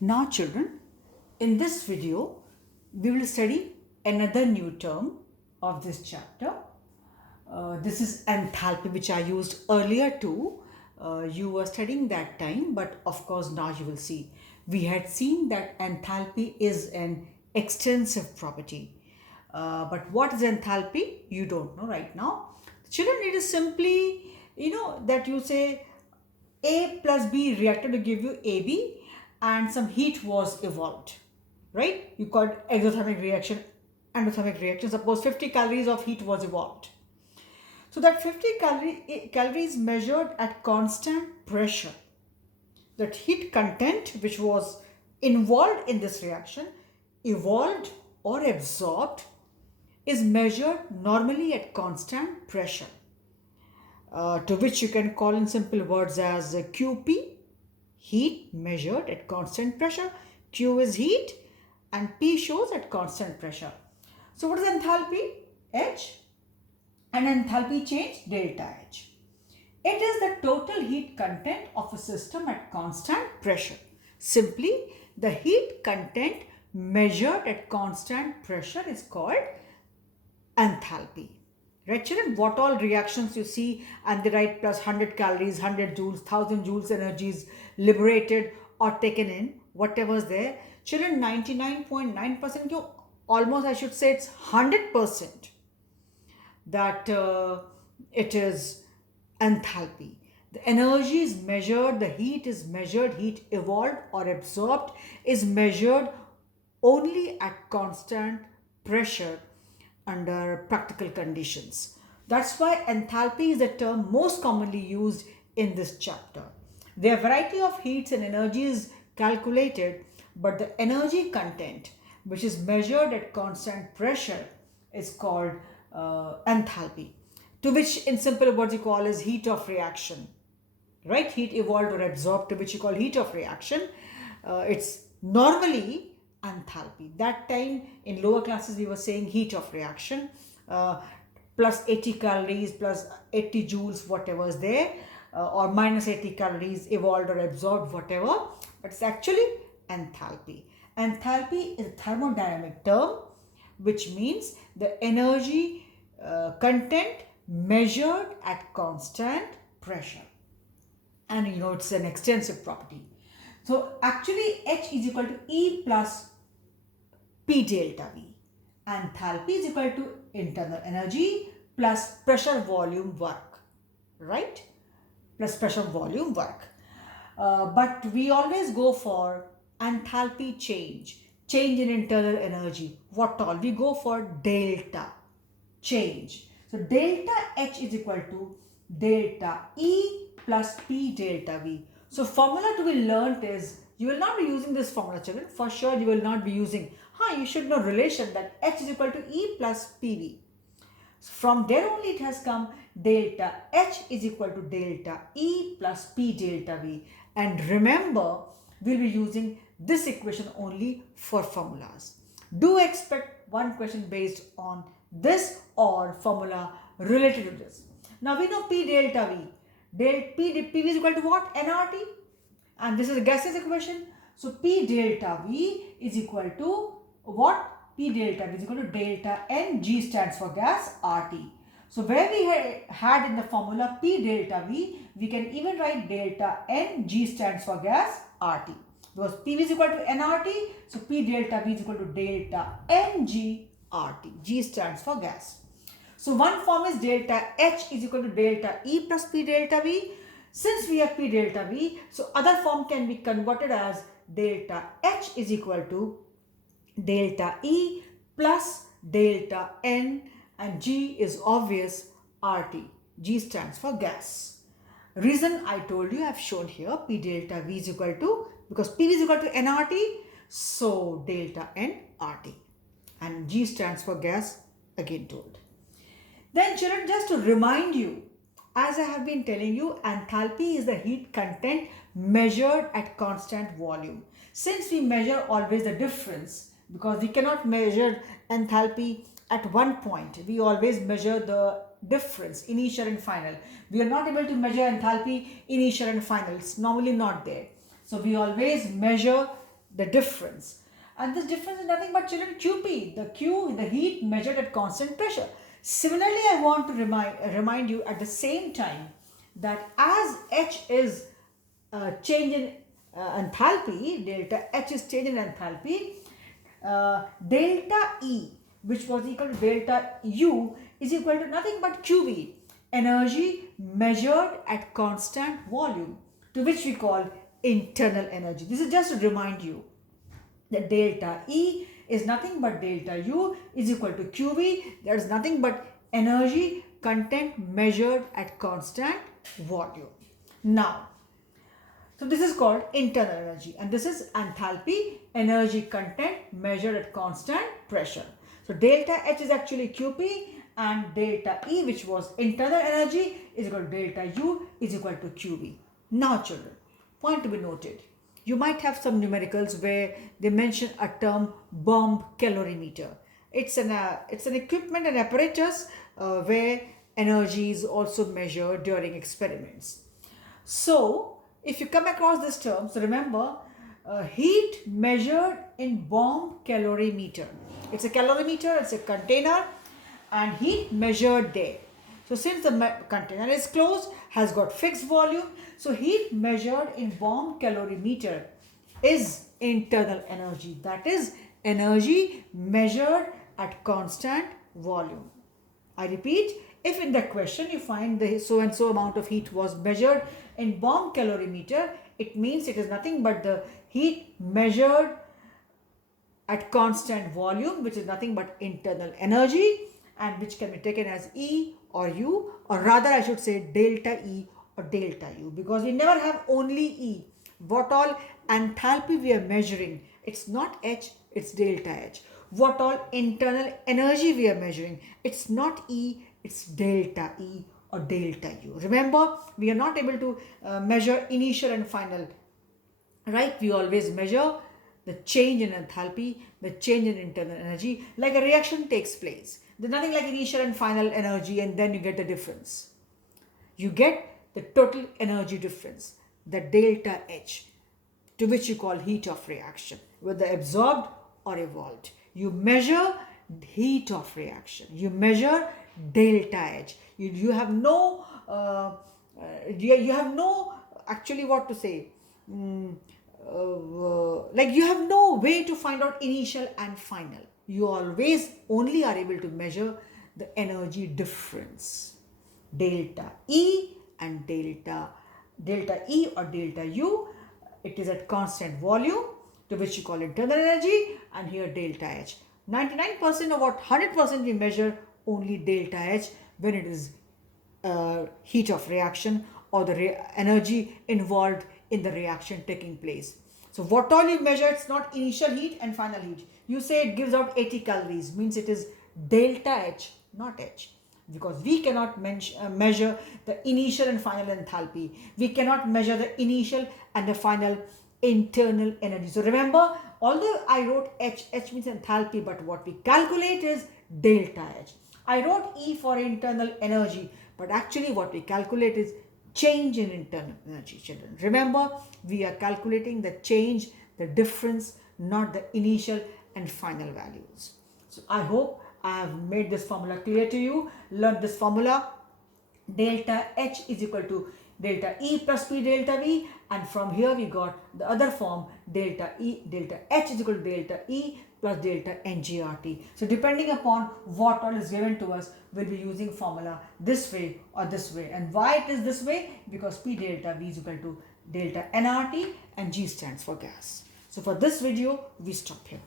Now children, in this video, we will study another new term of this chapter. This is enthalpy, which I used earlier too. You were studying that time, but of course now you will see. We had seen that enthalpy is an extensive property. But what is enthalpy? You don't know right now. Children, it is simply, that you say A plus B reacted to give you AB and some heat was evolved, right? You call it exothermic reaction, endothermic reaction. Suppose 50 calories of heat was evolved. So that 50 calories measured at constant pressure. That heat content which was involved in this reaction, evolved or absorbed, is measured normally at constant pressure. To which you can call in simple words as QP, heat measured at constant pressure. Q is heat and P shows at constant pressure. So what is enthalpy? H, and enthalpy change delta H. It is the total heat content of a system at constant pressure. Simply, the heat content measured at constant pressure is called enthalpy. Right children, what all reactions you see and they write plus 100 calories, 100 joules, 1000 joules energies liberated or taken in, whatever is there. Children, 99.9%, almost I should say it's 100% that it is enthalpy. The energy is measured, the heat is measured, heat evolved or absorbed is measured only at constant pressure under practical conditions. That's why enthalpy is the term most commonly used in this chapter. There are a variety of heats and energies calculated, but the energy content which is measured at constant pressure is called enthalpy, to which in simple words you call as heat of reaction. Right? Heat evolved or absorbed, to which you call heat of reaction. It's normally enthalpy. That time in lower classes we were saying heat of reaction, plus 80 calories plus 80 joules, whatever is there, or minus 80 calories evolved or absorbed, whatever, but it's actually enthalpy. Enthalpy is a thermodynamic term which means the energy content measured at constant pressure, and it's an extensive property. So actually H is equal to E plus P delta V. Enthalpy is equal to internal energy plus pressure volume work, right? Plus pressure volume work. But we always go for enthalpy change in internal energy. What all? We go for delta change. So delta H is equal to delta E plus P delta V. So formula to be learnt is, you will not be using this formula children, for sure you will not be using, you should know relation that H is equal to E plus PV. So from there only it has come delta H is equal to delta E plus P delta V, and remember we'll be using this equation only for formulas. Do expect one question based on this or formula related to this. Now we know P delta V. PV is equal to what? nRT. And this is a gaseous equation. So P delta V is equal to what? P delta V is equal to delta N, G stands for gas, RT. So where we had in the formula P delta V, we can even write delta N, G stands for gas, RT. Because PV is equal to nRT, so P delta V is equal to delta Ng RT. G stands for gas. So one form is delta H is equal to delta E plus P delta V. Since we have P delta V, so other form can be converted as delta H is equal to delta E plus delta N, and G is obvious, RT. G stands for gas. Reason I told you, I have shown here P delta V is equal to, because PV is equal to nRT, so delta N RT, and G stands for gas, again told. Then children, just to remind you, as I have been telling you, enthalpy is the heat content measured at constant volume. Since we measure always the difference, because we cannot measure enthalpy at one point, we always measure the difference, initial and final. We are not able to measure enthalpy initial and final. It's normally not there. So we always measure the difference. And this difference is nothing but, children, QP, the Q, the heat measured at constant pressure. Similarly, I want to remind you at the same time that as H is change in enthalpy, delta H is change in enthalpy, delta E, which was equal to delta U, is equal to nothing but QV, energy measured at constant volume, to which we call internal energy. This is just to remind you that delta E is nothing but delta U is equal to QV. That is nothing but energy content measured at constant volume. Now, so this is called internal energy, and this is enthalpy, energy content measured at constant pressure. So delta H is actually QP, and delta E, which was internal energy, is equal to delta U is equal to QV. Now children, point to be noted. You might have some numericals where they mention a term bomb calorimeter. It's an equipment and apparatus where energy is also measured during experiments. So if you come across this term, so remember, heat measured in bomb calorimeter. It's a calorimeter, it's a container, and heat measured there. So since the container is closed, has got fixed volume, so heat measured in bomb calorimeter is internal energy. That is energy measured at constant volume. I repeat, if in the question you find the so and so amount of heat was measured in bomb calorimeter, it means it is nothing but the heat measured at constant volume, which is nothing but internal energy, and which can be taken as E or U, or rather I should say delta E or delta U, because we never have only E. What all enthalpy we are measuring, it's not H, it's delta H. What all internal energy we are measuring, it's not E, it's delta E or delta U. Remember, we are not able to measure initial and final, right? We always measure the change in enthalpy, the change in internal energy, like a reaction takes place. There's nothing like initial and final energy and then you get the difference. You get the total energy difference, the delta H, to which you call heat of reaction, whether absorbed or evolved. You measure heat of reaction. You measure delta H. You have no, actually what to say, like you have no way to find out initial and final. You always only are able to measure the energy difference, delta E and delta E or delta U. It is at constant volume, to which you call internal energy, and here delta H. 99% of what 100% we measure only delta H when it is heat of reaction or the energy involved in the reaction taking place. So what all you measure, it's not initial heat and final heat. You say it gives out 80 calories, means it is delta H, not H. Because we cannot measure the initial and final enthalpy. We cannot measure the initial and the final internal energy. So remember, although I wrote H means enthalpy, but what we calculate is delta H. I wrote E for internal energy, but actually what we calculate is change in internal energy, children. Remember, we are calculating the change, the difference, not the initial and final values. So I hope I have made this formula clear to you. Learn this formula. Delta H is equal to delta E plus P delta V, and from here we got the other form, delta H is equal to delta E plus delta NGRT. So depending upon what all is given to us, we'll be using formula this way or this way. And why it is this way? Because P delta V is equal to delta nRT and G stands for gas. So for this video, we stop here.